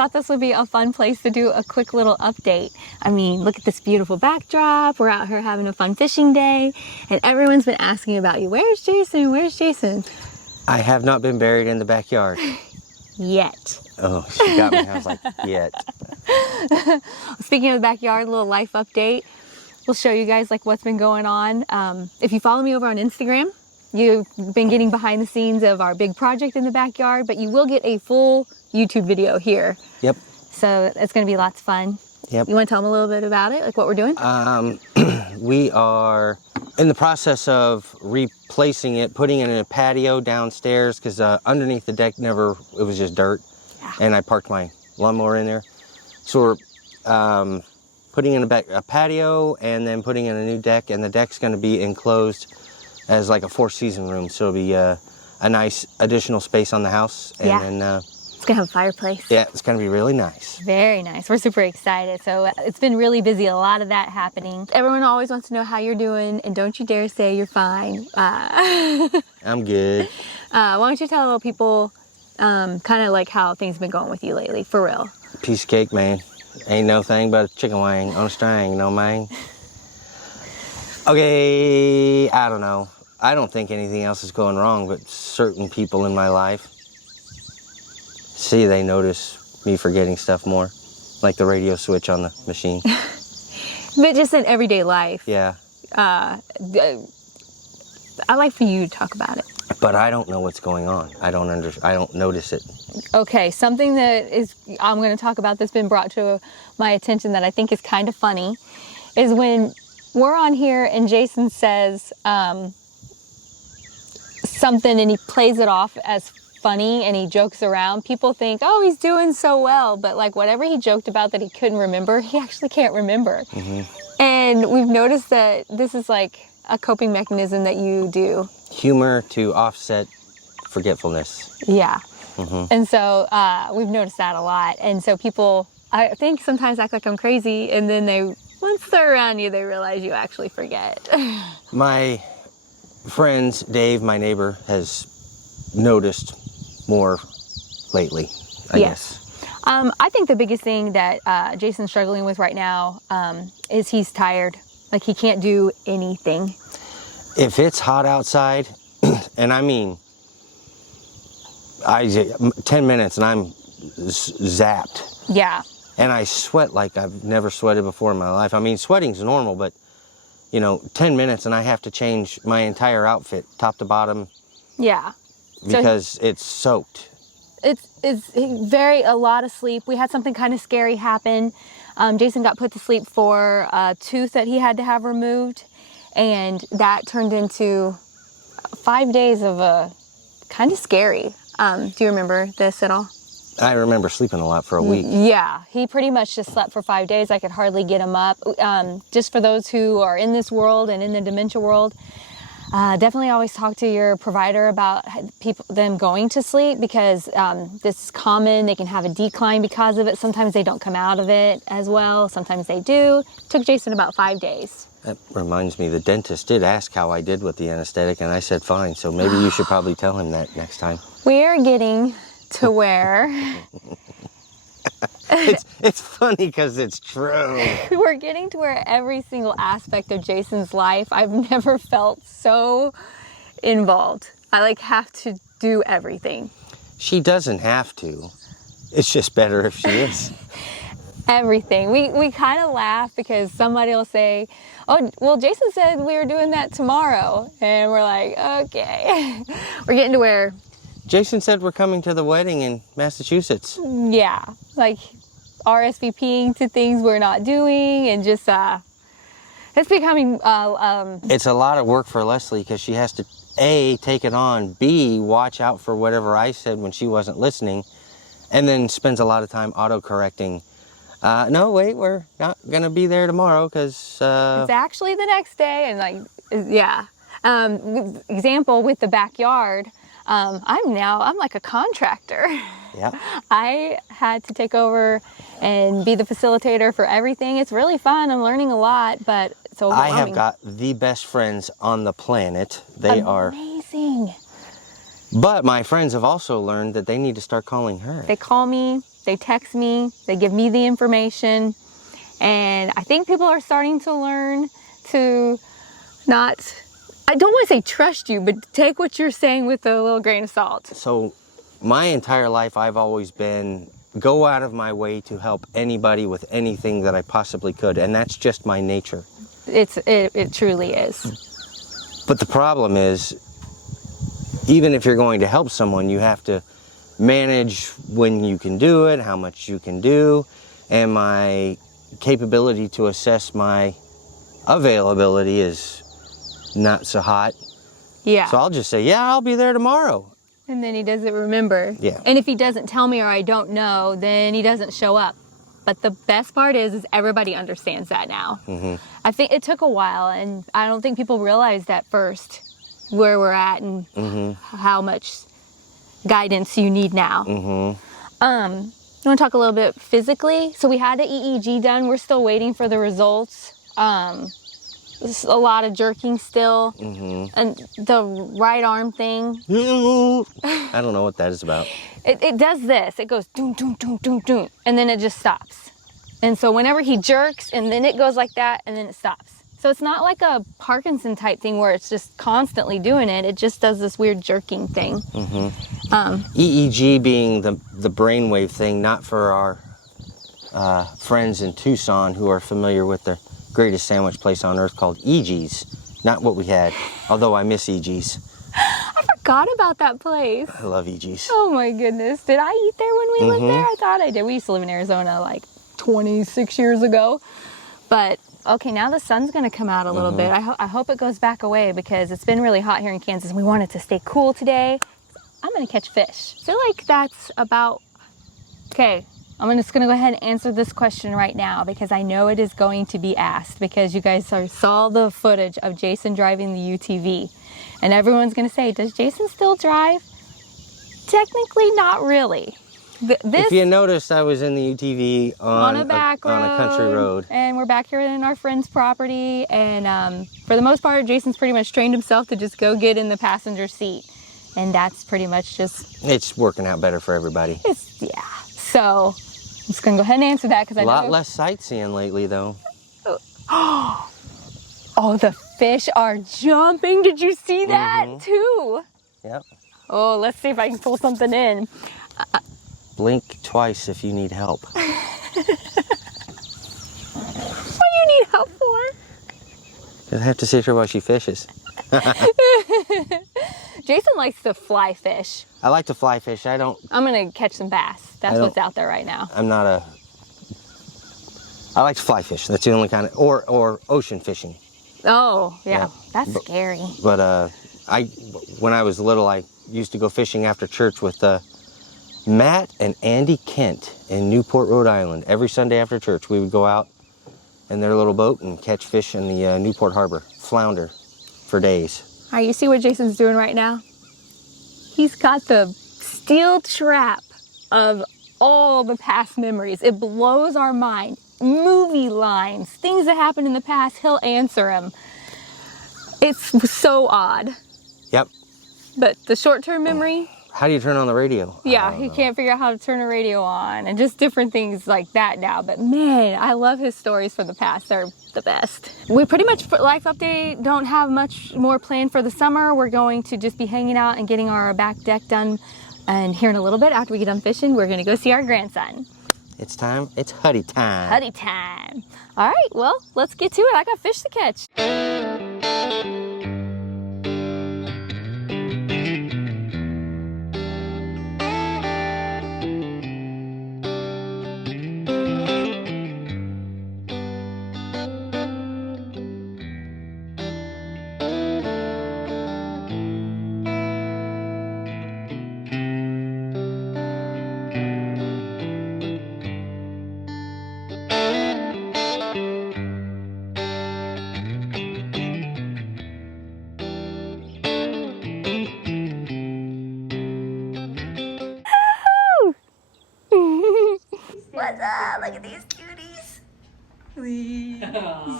thought this would be a fun place to do a quick little update. I mean, look at this beautiful backdrop. We're out here having a fun fishing day, and everyone's been asking about you. Where's Jason? Where's Jason? I have not been buried in the backyard. Yet. Oh, she got me. I was like, yet. Speaking of the backyard, a little life update. We'll show you guys like what's been going on. If you follow me over on Instagram, you've been getting behind the scenes of our big project in the backyard, but you will get a full YouTube video here. Yep. So it's going to be lots of fun. Yep. You want to tell them a little bit about it, like what we're doing? We are in the process of replacing it, putting it in a patio downstairs because underneath the deck it was just dirt. Yeah. And I parked my lawnmower in there. So we're putting in a patio and then putting in a new deck, and the deck's going to be enclosed as like a four-season room. So it'll be a nice additional space on the house. And yeah. then, it's going to have a fireplace. Yeah, it's going to be really nice. Very nice. We're super excited. So it's been really busy, a lot of that happening. Everyone always wants to know how you're doing, and don't you dare say you're fine. I'm good. Why don't you tell people kind of like how things have been going with you lately, for real? Piece of cake, man. Ain't no thing but a chicken wing on a string, you know, man. Okay, I don't know. I don't think anything else is going wrong, but certain people in my life, see, they notice me forgetting stuff more, like the radio switch on the machine. But just in everyday life. Yeah. I like for you to talk about it. But I don't know what's going on. I don't notice it. Okay, something that I'm going to talk about that's been brought to my attention that I think is kind of funny is when we're on here and Jason says something and he plays it off as funny and he jokes around. People think, oh, he's doing so well. But like whatever he joked about that he couldn't remember, he actually can't remember. Mm-hmm. And we've noticed that this is like a coping mechanism that you do. Humor to offset forgetfulness. Yeah. Mm-hmm. And so we've noticed that a lot. And so people, I think, sometimes act like I'm crazy, and then once they're around you, they realize you actually forget. My friends, Dave, my neighbor, has noticed more lately, I guess. I think the biggest thing that Jason's struggling with right now is he's tired. Like he can't do anything. If it's hot outside, and I mean, 10 minutes and I'm zapped. Yeah. And I sweat like I've never sweated before in my life. I mean, sweating's normal, but, 10 minutes and I have to change my entire outfit, top to bottom. Yeah. Because it's soaked. It's a lot of sleep. We had something kind of scary happen. Jason got put to sleep for a tooth that he had to have removed, and that turned into 5 days of a kind of scary. Do you remember this at all? I remember sleeping a lot for a week. Yeah, he pretty much just slept for 5 days. I could hardly get him up. Just for those who are in this world and in the dementia world, definitely always talk to your provider about them going to sleep, because this is common. They can have a decline because of it. Sometimes they don't come out of it as well. Sometimes they do. It took Jason about 5 days. That reminds me, the dentist did ask how I did with the anesthetic, and I said fine. So maybe you should probably tell him that next time. We're getting to where... It's funny because it's true. We're getting to where every single aspect of Jason's life, I've never felt so involved. I have to do everything. She doesn't have to. It's just better if she is. Everything. We kind of laugh because somebody will say, oh, well, Jason said we were doing that tomorrow. And we're like, okay. We're getting to where... Jason said we're coming to the wedding in Massachusetts. Yeah, like RSVPing to things we're not doing, and just it's becoming it's a lot of work for Leslie because she has to A, take it on, B, watch out for whatever I said when she wasn't listening, and then spends a lot of time auto-correcting. No, wait, we're not gonna be there tomorrow because it's actually the next day. And yeah. Example with the backyard. I'm like a contractor. Yeah. I had to take over and be the facilitator for everything. It's really fun. I'm learning a lot, but it's overwhelming. I have got the best friends on the planet. They are amazing. But my friends have also learned that they need to start calling her. They call me they text me, they give me the information. And I think people are starting to learn to not, I don't want to say trust you, but take what you're saying with a little grain of salt. So my entire life, I've always been go out of my way to help anybody with anything that I possibly could. And that's just my nature. It truly is. But the problem is, even if you're going to help someone, you have to manage when you can do it, how much you can do, and my capability to assess my availability is not so hot. Yeah. So I'll just say, yeah, I'll be there tomorrow. And then he doesn't remember. Yeah. And if he doesn't tell me or I don't know, then he doesn't show up. But the best part is everybody understands that now. Mm-hmm. I think it took a while, and I don't think people realized at first where we're at and how much guidance you need now. You want to talk a little bit physically? So we had the EEG done. We're still waiting for the results. There's a lot of jerking still. And the right arm thing. I don't know what that is about. It does this. It goes doom, doom, doom, doom, doom. And then it just stops. And so whenever he jerks, and then it goes like that, and then it stops. So it's not like a Parkinson type thing where it's just constantly doing it. It just does this weird jerking thing. EEG being the brainwave thing, not for our friends in Tucson who are familiar with the greatest sandwich place on earth called EG's. Not what we had, although I miss EG's. I forgot about that place. I love EG's. Oh my goodness. Did I eat there when we lived there? I thought I did. We used to live in Arizona like 26 years ago. But okay, now the sun's going to come out a little bit. I hope it goes back away because it's been really hot here in Kansas. We want it to stay cool today. I'm going to catch fish. I feel like that's about... Okay, I'm just going to go ahead and answer this question right now because I know it is going to be asked because you guys saw the footage of Jason driving the UTV. And everyone's going to say, does Jason still drive? Technically, not really. If you noticed, I was in the UTV on a back road, on a country road. And we're back here in our friend's property. And for the most part, Jason's pretty much trained himself to just go get in the passenger seat. And that's pretty much just... It's working out better for everybody. Yeah. So, I'm just going to go ahead and answer that because I know... A lot less sightseeing lately, though. Oh, the fish are jumping. Did you see that, too? Yep. Oh, let's see if I can pull something in. Blink twice if you need help. What do you need help for? I have to sit here while she fishes. Jason likes to fly fish. I like to fly fish. I'm going to catch some bass. That's what's out there right now. I like to fly fish. That's the only kind of... Or ocean fishing. Oh, yeah. That's scary. But when I was little, I used to go fishing after church with Matt and Andy Kent in Newport, Rhode Island. Every Sunday after church, we would go out in their little boat and catch fish in the Newport Harbor. Flounder for days. All right, you see what Jason's doing right now? He's got the steel trap of all the past memories. It blows our mind. Movie lines, things that happened in the past, he'll answer them. It's so odd. Yep. But the short-term memory... How do you turn on the radio? Yeah, he can't figure out how to turn a radio on and just different things like that now. But man, I love his stories from the past. They're the best. We pretty much, for Life Update, don't have much more planned for the summer. We're going to just be hanging out and getting our back deck done. And here in a little bit, after we get done fishing, we're going to go see our grandson. It's time. It's Huddy time. Huddy time. All right, well, let's get to it. I got fish to catch. What's up? Look at these cuties.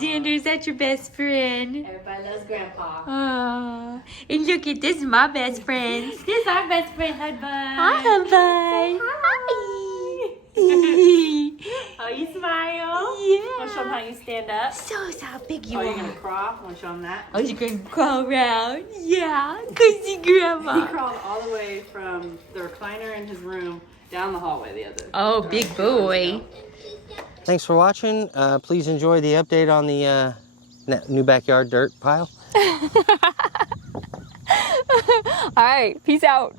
Xander, is that your best friend? Everybody loves Grandpa. Oh, and look at this is my best friend. This is our best friend, Hudbud. Hi, Hudbud. Oh, you smile? Yeah. Want to show them how you stand up? So how big you Oh, are. you're going to crawl? Want to show them that? Oh, you're going to crawl around? Yeah, crazy grandma. He crawled all the way from the recliner in his room down the hallway the other. Oh, big boy. Thanks for watching. Please enjoy the update on the new backyard dirt pile. All right, peace out.